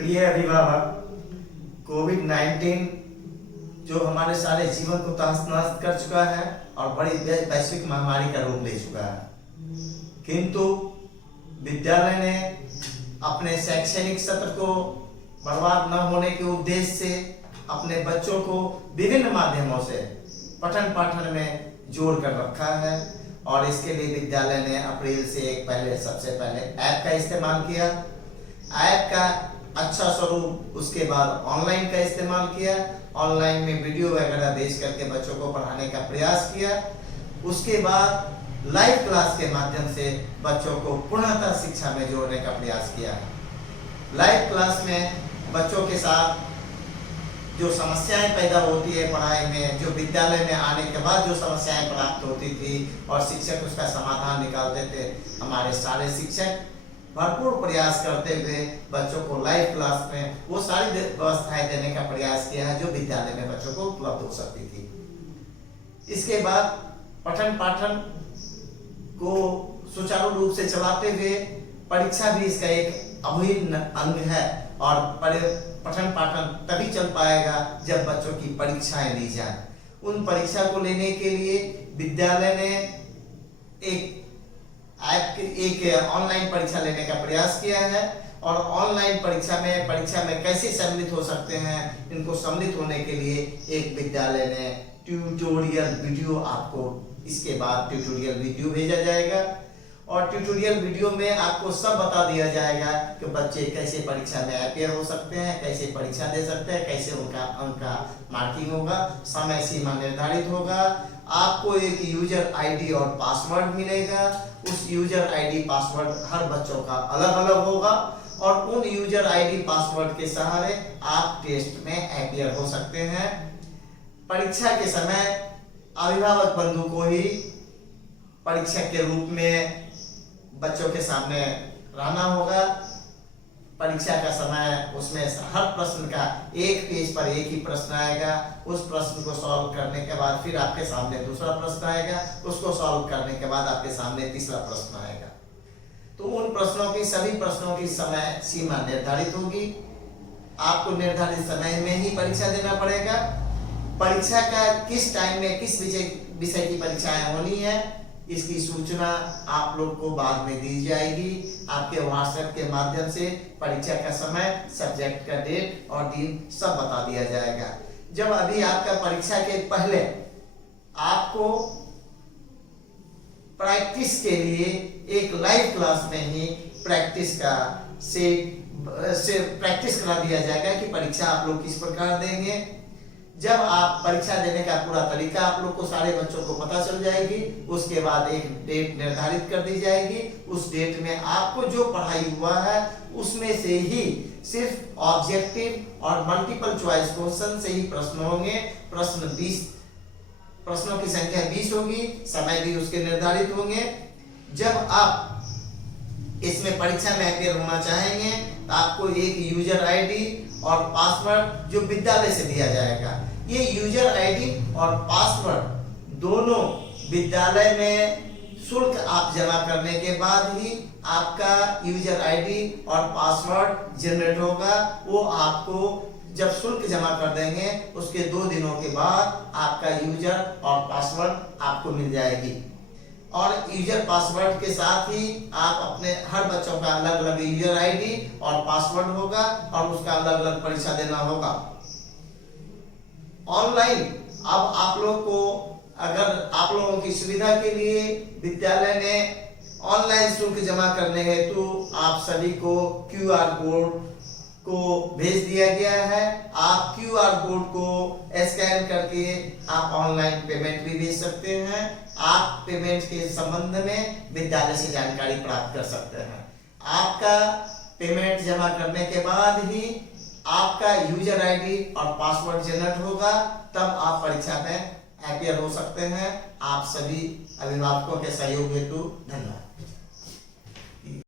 प्रिय अभिभावक, कोविड-19 जो हमारे सारे जीवन को तहस-नहस कर चुका है और बड़ी वैश्विक महामारी का रूप ले चुका है, किंतु विद्यालय ने अपने शैक्षणिक सत्र को बर्बाद न होने के उद्देश्य से अपने बच्चों को विभिन्न माध्यमों से पठन पाठन में जोड़ कर रखा है। और इसके लिए विद्यालय ने अप्रैल से सबसे पहले ऐप का इस्तेमाल किया। ऐप का अच्छा स्वरूप, उसके बाद ऑनलाइन का इस्तेमाल किया। ऑनलाइन में वीडियो वगैरह भेज करके बच्चों को पढ़ाने का प्रयास किया। उसके बाद लाइव क्लास के माध्यम से बच्चों को पूर्णतः शिक्षा में जोड़ने का प्रयास किया। लाइव क्लास में बच्चों के साथ जो समस्याएं पैदा होती है पढ़ाई में, जो विद्यालय में आने के बाद जो समस्याएं प्राप्त होती थी और शिक्षक उसका समाधान निकालते थे, हमारे सारे शिक्षक भरपूर प्रयास करते हुए बच्चों को लाइव क्लास में वो सारी व्यवस्थाएं देने का प्रयास किया है जो विद्यालय में बच्चों को उपलब्ध हो सकती थी। इसके बाद पठन पाठन को सुचारू रूप से चलाते हुए परीक्षा भी इसका एक अभिन्न अंग है। और पठन पाठन तभी चल पाएगा जब बच्चों की परीक्षाएं ली जाए। उन परीक्षा को लेने के लिए विद्यालय ने एक ऑनलाइन परीक्षा लेने का प्रयास किया है। और ऑनलाइन परीक्षा में कैसे सम्मिलित हो सकते हैं, इनको सम्मिलित होने के लिए एक विद्यालय ने ट्यूटोरियल वीडियो, आपको इसके बाद ट्यूटोरियल वीडियो भेजा जाएगा। और ट्यूटोरियल वीडियो में आपको सब बता दिया जाएगा कि बच्चे कैसे परीक्षा में अपियर हो सकते हैं, कैसे परीक्षा दे सकते हैं, कैसे उनका अंक का मार्किंग होगा, समय सीमा निर्धारित होगा। आपको एक यूजर आईडी और पासवर्ड मिलेगा। उस यूजर आईडी पासवर्ड हर बच्चों का अलग अलग होगा और उन यूजर आईडी पासवर्ड के सहारे आप टेस्ट में अपियर हो सकते हैं। परीक्षा के समय अभिभावक बंधु को ही परीक्षक के रूप में बच्चों के सामने रहना होगा। परीक्षा का समय, उसमें हर प्रश्न का एक पेज पर एक ही प्रश्न आएगा। उस प्रश्न को सॉल्व करने के बाद फिर आपके सामने दूसरा प्रश्न आएगा। उसको सॉल्व करने के बाद आपके सामने तीसरा प्रश्न आएगा। तो उन सभी प्रश्नों की समय सीमा निर्धारित होगी। आपको निर्धारित समय में ही परीक्षा देना पड़ेगा। परीक्षा का किस टाइम में किस विषय की परीक्षाएं होनी है, इसकी सूचना आप लोग को बाद में दी जाएगी। आपके व्हाट्सएप के माध्यम से परीक्षा का समय, सब्जेक्ट का डेट और दिन सब बता दिया जाएगा। जब अभी आपका परीक्षा के पहले आपको प्रैक्टिस के लिए एक लाइव क्लास में ही प्रैक्टिस करा दिया जाएगा कि परीक्षा आप लोग किस प्रकार देंगे। जब आप परीक्षा देने का पूरा तरीका आप लोग को सारे बच्चों को पता चल जाएगी, उसके बाद एक डेट निर्धारित कर दी जाएगी। उस डेट में आपको जो पढ़ाई हुआ है उसमें से ही सिर्फ ऑब्जेक्टिव और मल्टीपल चॉइस क्वेश्चन से ही प्रश्न होंगे। प्रश्नों की संख्या 20 होगी, समय भी उसके निर्धारित होंगे। जब आप इसमें परीक्षा में अपियर होना चाहेंगे तो आपको एक यूजर आईडी और पासवर्ड जो विद्यालय से दिया जाएगा। ये यूजर आईडी और पासवर्ड दोनों विद्यालय में शुल्क आप जमा करने के बाद ही आपका यूजर आईडी और पासवर्ड जनरेट होगा। वो आपको जब शुल्क जमा कर देंगे उसके 2 दिनों के बाद आपका यूजर और पासवर्ड आपको मिल जाएगी। और यूजर पासवर्ड के साथ ही आप अपने हर बच्चों का अलग अलग यूजर आईडी और पासवर्ड होगा और उसका अलग अलग परीक्षा देना होगा। ऑनलाइन अब आप लोग को, अगर आप लोगों की सुविधा के लिए विद्यालय ने ऑनलाइन शुल्क जमा करने हेतु आप सभी को QR कोड को भेज दिया गया है। आप QR कोड को स्कैन करके आप ऑनलाइन पेमेंट भी भेज सकते हैं। आप पेमेंट के संबंध में विद्यालय से जानकारी प्राप्त कर सकते हैं। आपका पेमेंट जमा करने के बाद ही आपका यूजर आईडी और पासवर्ड जनरेट होगा, तब आप परीक्षा में अपियर हो सकते हैं। आप सभी अभिभावकों के सहयोग हेतु धन्यवाद।